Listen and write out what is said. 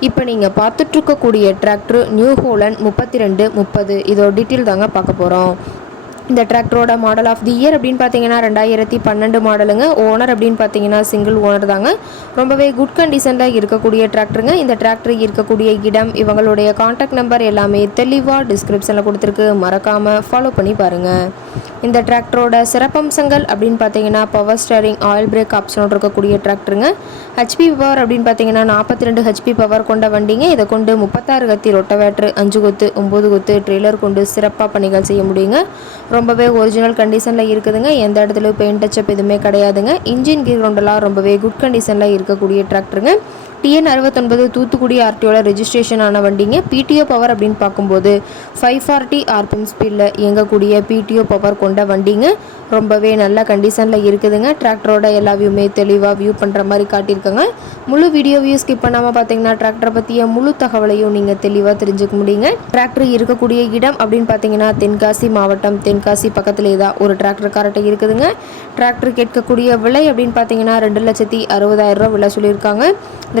இப்போ நீங்கள் பார்த்துட்ருக்கக்கூடிய tractor new Holland முப்பத்தி ரெண்டு முப்பது. இதோட டீட்டெயில் தாங்க பார்க்க போகிறோம் இந்த டிராக்டரோட மாடல் ஆஃப் தி இயர் அப்படின்னு பார்த்தீங்கன்னா ரெண்டாயிரத்தி பன்னெண்டு மாடலுங்க ஓனர் அப்படின்னு பார்த்தீங்கன்னா சிங்கிள் ஓனர் தாங்க. ரொம்பவே குட் கண்டிஷனில் இருக்கக்கூடிய டிராக்டருங்க இந்த டிராக்டர் இருக்கக்கூடிய இடம் இவங்களுடைய காண்டாக்ட் நம்பர் எல்லாமே தெளிவாக டிஸ்கிரிப்ஷனில் கொடுத்துருக்கு. மறக்காமல் ஃபாலோ பண்ணி பாருங்கள் இந்த டிராக்டரோட சிறப்பம்சங்கள் அப்படின்னு பார்த்தீங்கன்னா பவர் ஸ்டேரிங் ஆயில் பிரேக் ஆப்ஷனோடு இருக்கக்கூடிய டிராக்டருங்க ஹெச்பி பவர் அப்படின்னு பார்த்தீங்கன்னா நாற்பத்தி ரெண்டு ஹெச்பி பவர் கொண்ட வண்டிங்க. இதை கொண்டு முப்பத்தாறு கத்தி ரொட்டவேட்ரு அஞ்சு கொத்து ஒம்பது கொத்து ட்ரெய்லர் கொண்டு சிறப்பாக பணிகள் செய்ய முடியுங்க. ரொம்பவே ஒரிஜினல் கண்டிஷனில் இருக்குதுங்க. எந்த இடத்துல பெயிண்ட் டச்சப் எதுவுமே கிடையாதுங்க. இன்ஜின் கீர் கொண்டெல்லாம் ரொம்பவே குட் கண்டிஷனில் இருக்கக்கூடிய டிராக்டருங்க டிஎன் அறுபத்தொன்பது தூத்துக்குடி ஆர்டிஓவில் ரெஜிஸ்ட்ரேஷன் ஆன வண்டிங்க. பிடிஓ பவர் அப்படின்னு பார்க்கும்போது ஃபைவ் ஃபார்ட்டி ஆர்பிஎம் ஸ்பீடில் இயங்கக்கூடிய பிடிஓ பவர் கொண்ட வண்டிங்க. ரொம்பவே நல்ல கண்டிஷனில் இருக்குதுங்க. டிராக்டரோட எல்லா வியூமே தெளிவாக வியூ பண்ணுற மாதிரி காட்டியிருக்காங்க. முழு வீடியோவையும் ஸ்கிப் பண்ணாமல் பார்த்தீங்கன்னா டிராக்டரை பற்றிய முழு தகவலையும் நீங்கள் தெளிவாக தெரிஞ்சுக்க முடியுங்க. டிராக்டர் இருக்கக்கூடிய இடம் அப்படின்னு பார்த்தீங்கன்னா தென்காசி மாவட்டம். தென்காசி பக்கத்திலே தான் ஒரு டிராக்டர் இருக்குதுங்க. டிராக்டர் கேட்கக்கூடிய விலை அப்படின்னு பார்த்தீங்கன்னா ரெண்டு லட்சத்தி அறுபதாயிரம் ரூபா விலை சொல்லியிருக்காங்க. இந்த